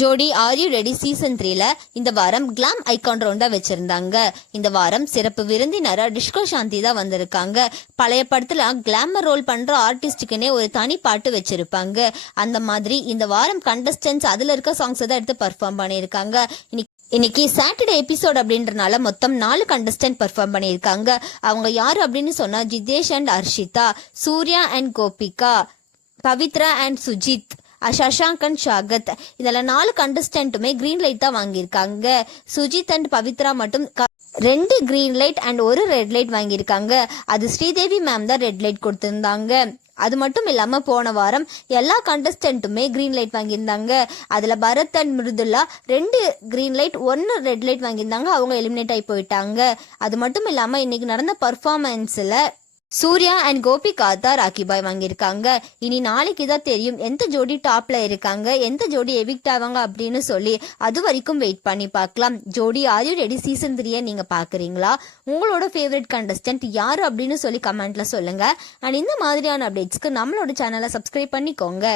ஜோடி are you ready season 3ல இந்த வாரம் கிளாம் ஐகான் ரவுண்டா வச்சிருந்தாங்க. இந்த வாரம் சிறப்பு விருந்தினரா டிஷ்கோ சாந்தி தான் வந்திருக்காங்க. பழைய படத்துல கிளாமர் ரோல் பண்ற ஆர்டிஸ்டுக்குன்னே ஒரு தனி பாட்டு வச்சிருப்பாங்க. அந்த மாதிரி இந்த வாரம் கண்டஸ்டன்ஸ் அதுல இருக்க சாங்ஸ் தான் எடுத்து பர்ஃபார்ம் பண்ணியிருக்காங்க. இன்னைக்கு சாட்டர்டே எபிசோட் அப்படின்றனால மொத்தம் 4 கண்டஸ்டன்ட் பர்ஃபார்ம் பண்ணியிருக்காங்க. அவங்க யாரு அப்படின்னு சொன்னா Jitesh and Arshitha, Surya and Gopika, Pavithra and Sujith, Shashank and Shagath. இதுல 4 கண்டஸ்டன்ட்டுமே கிரீன் லைட் தான் வாங்கியிருக்காங்க. சுஜித் அண்ட் பவித்ரா மட்டும் 2 green light and 1 red light வாங்கியிருக்காங்க. அது ஸ்ரீதேவி மேம் தான் ரெட் லைட் கொடுத்திருந்தாங்க. அது மட்டும் இல்லாம போன வாரம் எல்லா கண்டஸ்டன்ட்டுமே கிரீன் லைட் வாங்கியிருந்தாங்க. அதுல Bharath and Mridula 2 green light 1 red light வாங்கியிருந்தாங்க. அவங்க எலிமினேட் ஆகி போயிட்டாங்க. அது மட்டும் இல்லாம இன்னைக்கு நடந்த பர்ஃபார்மன்ஸ்ல சூர்யா அண்ட் கோபிகா தான் ராக்கி பாய் வாங்கியிருக்காங்க. இனி நாளைக்கு தான் தெரியும் எந்த ஜோடி டாப்ல இருக்காங்க, எந்த ஜோடி எவிக்ட் ஆவாங்க அப்படின்னு சொல்லி. அது வரைக்கும் வெயிட் பண்ணி பார்க்கலாம். ஜோடி ஆர் யூ ரெடி சீசன் 3 நீங்க பாக்குறீங்களா? உங்களோட ஃபேவரட் கண்டஸ்டன்ட் யாரு அப்படின்னு சொல்லி கமெண்ட்ல சொல்லுங்க. அண்ட் இந்த மாதிரியான அப்டேட்ஸ்க்கு நம்மளோட சேனலை சப்ஸ்கிரைப் பண்ணிக்கோங்க.